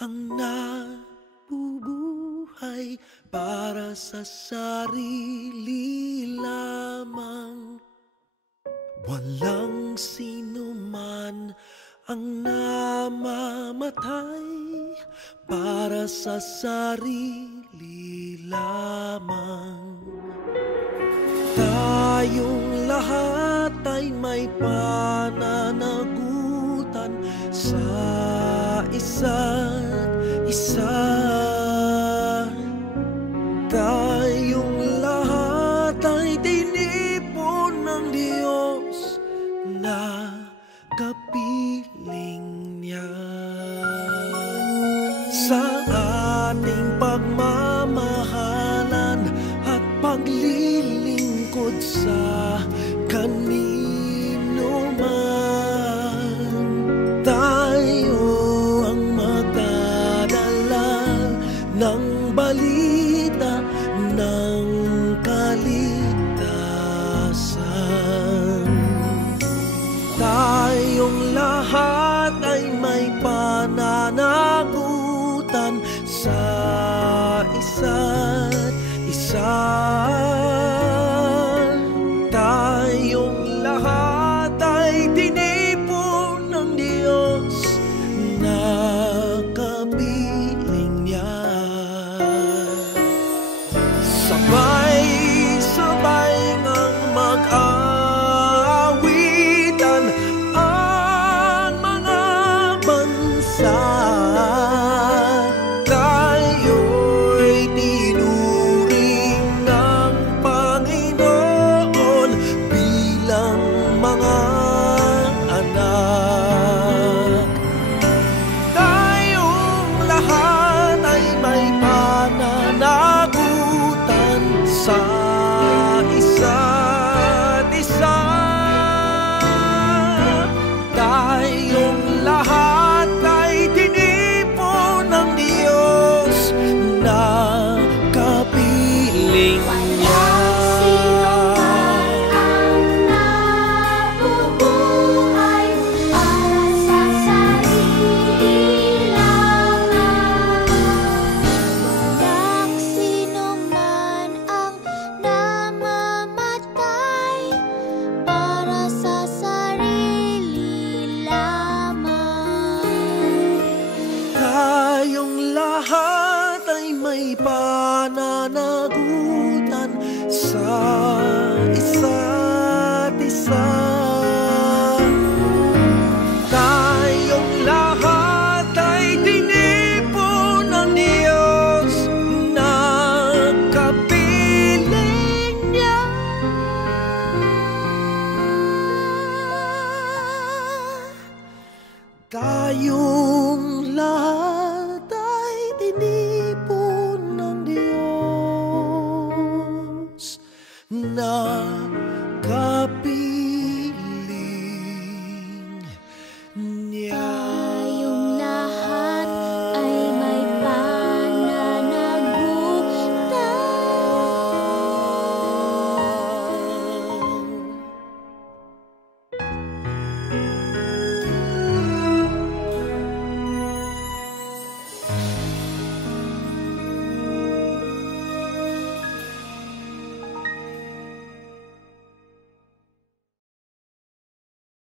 ang nabubuhay para sa sarili lamang. Walang sino man ang namamatay para sa sarili lamang. Tayong lahat ay may pananagutan sa isa't isa. Tayong lahat ay tinipon ng Diyos na kapiling niya. Sa ating pagmamahalan at paglilingkod sa kanino man, tayo ang magdadala ng balita ng kaligtasan. Tayong lahat ay may pananagutan sa isa't isa. Tayong lahat ay tinipon ng Diyos na kapiling niya. Sabay-sabay ngang mag-aawitan ang mga bansa. Tayo'y tinuring ng Panginoon bilang mga anak. Tayong lahat ay may pananagutan sa isa't isa. Tayong lahat ay tinipon ng Diyos na kapiling niya. Nabubuhay para sa sarili lamang. Walang sino man ang namamatay para sa sarili lamang. Tayong lahat ay may pananagutan sa isa't isa.